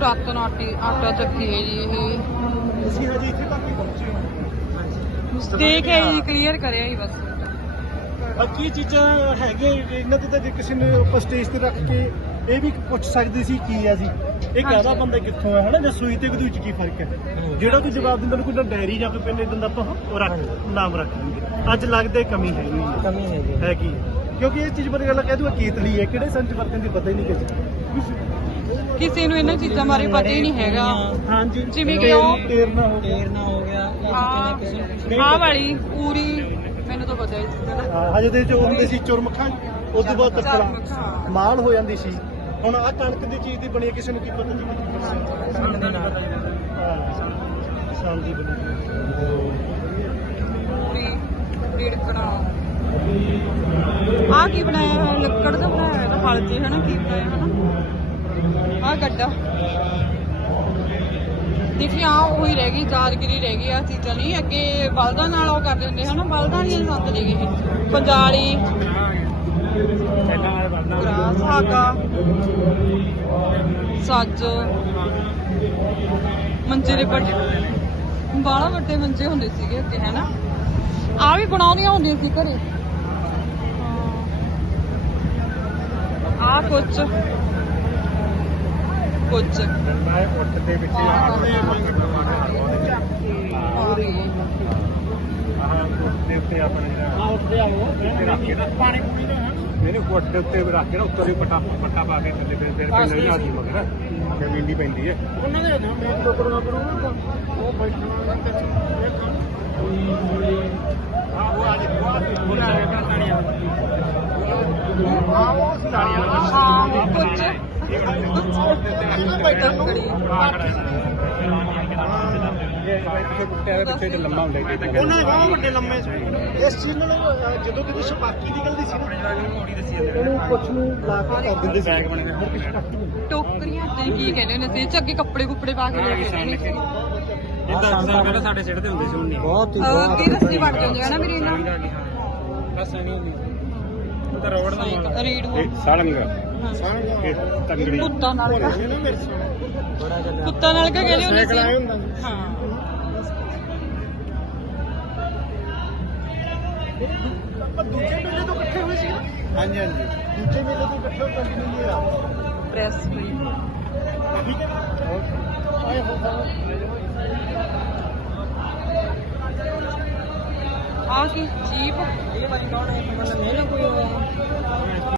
ਪੁਰਾਤਨ ਆਟੀ ਆਟਾ ਚੱਕੀ ਹੈ ਜੀ ਇਹ। ਅਸੀਂ ਹਜੇ ਇੱਥੇ ਤੱਕ ਹੀ ਪਹੁੰਚੇ ਹਾਂ? ਦੇਖ ਹੈ ਜੀ ਕਲੀਅਰ ਕਰਿਆ ਹੀ ਬਸ। ਬਾਕੀ ਚੀਜ਼ਾਂ ਹੈਗੀਆਂ? ਇਹਨਾਂ ਤੇ ਤਾਂ ਜੇ ਕਿਸੇ ਨੇ ਆਪਾਂ ਸਟੇਜ ਤੇ ਰੱਖ ਕੇ ਇਹ ਵੀ ਪੁੱਛ ਸਕਦੇ ਸੀ ਕੀ ਆ ਜੀ। ਇਹ ਕਾਹਦਾ ਬੰਦਾ ਕਿੱਥੋਂ ਹੈ ਹਨਾ? ਜਾਂ ਸੂਈ ਤੇ ਕਦੂ ਚ ਕੀ ਫ਼ਰਕ ਹੈ। ਜਿਹੜਾ ਤੂੰ ਜਵਾਬ ਦਿੰਦਾ ਨੂੰ ਕੋਈ ਨਾ ਡਾਇਰੀ ਜਾਂ ਕੋਈ ਪੈਨ ਦਿੰਦਾ ਆਪਾਂ ਉਹ ਰੱਖ ਨਾਮ ਰੱਖ ਦਿੰਦੇ ਅੱਜ ਲੱਗਦਾ ਕਮੀ ਹੈ ਕਮੀ ਹੈ ਜੀ। ਹੈ। ਕਿਉਂਕਿ ਇਹ ਚੀਜ਼ ਬਾਰੇ ਗੱਲ ਕਹਿ ਦੂਗਾ ਕੀਤਲੀ ਹੈ। ਕਿਹੜੇ ਸੰਚ ਵਰਤਨ ਦੀ ਪਤਾ ਹੀ ਨਹੀਂ ਕਿਸੇ ਕਿਸੇ ਨੂੰ ਇਹਨਾਂ ਚੀਜ਼ਾਂ ਬਾਰੇ ਪਤਾ ਹੀ ਨਹੀਂ ਹੈਗਾ। ਹਾਂਜੀ। ਜਿਵੇਂ ਕਿ ਉਹ- ਤੇਰਨਾ ਹੋ ਗਿਆ ਟੇਰਨਾ ਹੋ। ਗਿਆ ਆਹ ਵਾਲੀ ਪੂਰੀ ਮੈਨੂੰ ਤਾਂ ਪਤਾ ਹੀ ਹਜੇ ਤੇ ਜੋ ਹੁੰਦੇ ਸੀ ਚੁਰਮਖਾਂ ਉਸ ਤੋਂ ਬਾਅਦ ਤੱਕੜਾ। ਮਾਲ ਹੋ ਜਾਂਦੀ ਸੀ। ਹੁਣ ਆਹ ਕਣਕ ਦੀ ਚੀਜ਼ ਦੀ ਬਣੀ ਹੈ, ਕਿਸੇ ਨੂੰ ਕੀ ਪਤਾ? ਜੀ ਸੰਨ ਦੇ ਨਾਲ ਸ਼ਾਮ ਦੀ ਬਣੀ ਪੂਰੀ ਰਿੜਕਣਾ ਆਹ ਕੀ ਬਣਾਇਆ ਹੈ ਲੱਕੜ ਦਾ ਬਣਾਇਆ ਹੈ ਹਲਦੀ ਹੈ ਨਾ ਕੀ ਬਣਾਇਆ ਹੈ ਨਾ? ਗੱਡਾ। ਦੇਖੀ ਆ ਉਹੀ ਰਹਿ ਗਈ ਯਾਦਗਿਰੀ ਰਹਿ ਗਈ ਆ ਚੀਜ਼ਾਂ ਨਹੀਂ ਅੱਗੇ ਬਲਦਾਂ ਨਾਲ ਉਹ ਕਰਦੇ ਹੁੰਦੇ ਹਨਾ? ਬਲਦਾਂ ਨਹੀਂ ਸੰਦ ਗਏ ਇਹ ਪੰਜਾਲੀ। ਗਰਾਸ ਹਾਗਾ ਸੱਜ ਮੰਜੇ ਦੇ ਵੱਡੇ ਬਾਹਲਾ ਵੱਡੇ ਮੰਜੇ ਹੁੰਦੇ ਸੀਗੇ ਅੱਗੇ ਹੈਨਾ? ਆ ਵੀ ਬਣਾਉਣੀਆਂ ਹੁੰਦੀਆਂ ਸੀ ਘਰੇ। ਆ ਕੁਝ ਕੁਝ ਮੈਂ ਉੱਠ ਦੇ ਵਿੱਚ ਦੇ ਉੱਤੇ ਆਪਣਾ ਜਿਹੜਾ ਉੱਠਦੇ ਆਓ ਉੱਤੇ ਰੱਖ ਕੇ ਨਾ ਪਾਣੀ ਪੂਣੀ ਦਾ ਕੋਟ ਦੇ ਉੱਤੇ ਰੱਖ ਕੇ ਨਾ ਉੱਤੋਂ ਦੀ ਪਟਾ ਪੱਟਾ ਪਾ ਕੇ ਥੱਲੇ ਫਿਰ ਫਿਰ ਹੀ ਆ ਜੀ ਮਗਰ। ਤੇ ਵਿੰਡੀ ਪੈਂਦੀ ਹੈ। ਉਹਨਾਂ ਦੇ ਮੈਂ ਦੋ ਕਰਨਾ ਕਰੂੰਗਾ ਉਹ ਬੈਠਣਾ ਹਾਂ ਉਹ ਅੱਜ ਬਹੁਤ ਪੂਰਾ ਆ ਗਿਆ ਤਾਣੀਆਂ ਹਾਂ ਉਹ ਤਾਣੀਆਂ ਹਾਂ। ਕੁਝ ਬੈਠਾ ਕੜੀ ਉਹਨਾਂ ਬਹੁਤ ਵੱਡੇ ਲੰਮੇ ਸੀ। ਇਸ ਚੀਜ਼ ਨਾਲ ਅਹ, ਜਦੋਂ ਕਿਤੇ ਛਪਾਕੀ ਨਿਕਲਦੀ ਸੀ ਨਾ, ਇਹਨੂੰ ਕੁਛ ਨੂੰ ਲਾ ਕੇ ਕਰ ਦਿੰਦੇ ਸੀ। ਹੋਰ ਕੁਛ ਕੱਟ ਨਹੀਂ ਟੋਕਰੀਆਂ ਤੇ ਕੀ ਕਹਿੰਦੇ ਨੇ ਤੇ ਅੱਗੇ ਕੱਪੜੇ ਕੁੱਪੜੇ ਪਾ ਕੇ ਲੈ ਕੇ ਜਾਂਦੇ ਸੀ। ਇਦਾਂ ਸਾਲ ਪਹਿਲਾਂ ਸਾਡੇ ਸਿੱਟ ਤੇ ਹੁੰਦੇ ਸੀ ਹੁਣ ਬਹੁਤ ਹੀ ਅਹ ਅੱਗੇ ਰੱਸੀ ਵੜ ਜਾਂਦੀ ਹੈ ਨਾ ਮੇਰੀ ਇਹਨਾਂ ਬਸ ਨਹੀਂ ਹੁੰਦੀ ਉਹ ਤਾਂ ਰੋਡ ਦਾ ਰੀਡ ਸਾਲੰਗ ਇਹ ਤੰਗੜੀ ਕੁੱਤਾ ਨਾਲ ਕੁੱਤਾ ਨਾਲ ਕਾ ਕਹਿੰਦੇ ਹੁੰਦੇ ਸੀ। ਹਾਂ। ਦੂਜੇ ਮੇਲੇ ਤੋਂ ਇਕੱਠੇ ਹੋਏ ਸੀ ਹਾਂਜੀ ਹਾਂਜੀ। ਦੂਜੇ ਮੇਲੇ ਤੋਂ ਇਕੱਠੇ ਹੋ ਕੰਟੀਨਿਊ ਆ। ਪ੍ਰੈਸ ਹੈ ਆਏ ਹੋ ਆ ਕੀ? ਜੀਪ? ਇਹ ਵਾਲੀ ਕੌਣ ਹੈ? ਮਤਲਬ ਮੇਰੇ ਕੋਈ